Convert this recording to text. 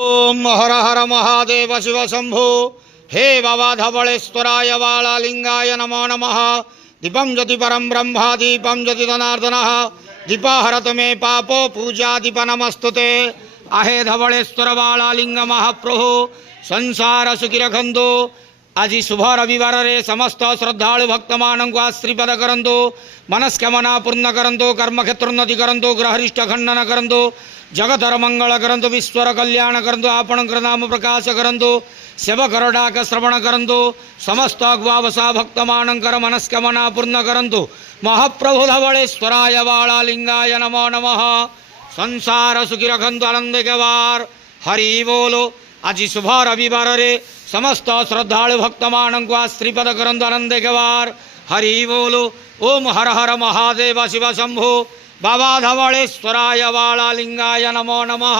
ओम हर हर महादेव शिव शंभो। हे बाबा धवळेश्वराय बाळालिंगाय नमो नमः। दीपं ज्योति परम ब्रह्म दीपं ज्योति जनार्दनः। दीपहरत मे पापो पूजा दीप नमस्तुते। आहे धवळेश्वर बाळालिंग महाप्रभु संसार सुखी रखंतु। आज शुभ रविवार रे समस्त श्रद्धालु भक्त मानक आश्रीपद करंतु। मनस्कामना पूर्ण करंतु। कर्मक्षेत्रोन्नति करंतु। ग्रहरिष्ट खंडन करंतु। जगतर मंगल करंतु। विश्वर कल्याण करंतु। आपण नाम प्रकाश करंतु। सेवकर डाक श्रवण करंतु। समस्त अग्वावसा भक्त मानकर मनस्कामना पूर्ण करंतु। महाप्रभु धवळेश्वराय बाळालिंगाय नमो नमः। संसार सुखी रखंतु आनंद गवार। हरि बोलो। आज शुभ रविवार रे समस्त श्रद्धालु भक्त मानक आश्रीपद करंतु आनंद गवार। हरि बोलो। ओम हर हर महादेव शिव शंभो। बाबा धवळेश्वराय बाळालिंगाय नमो नमः।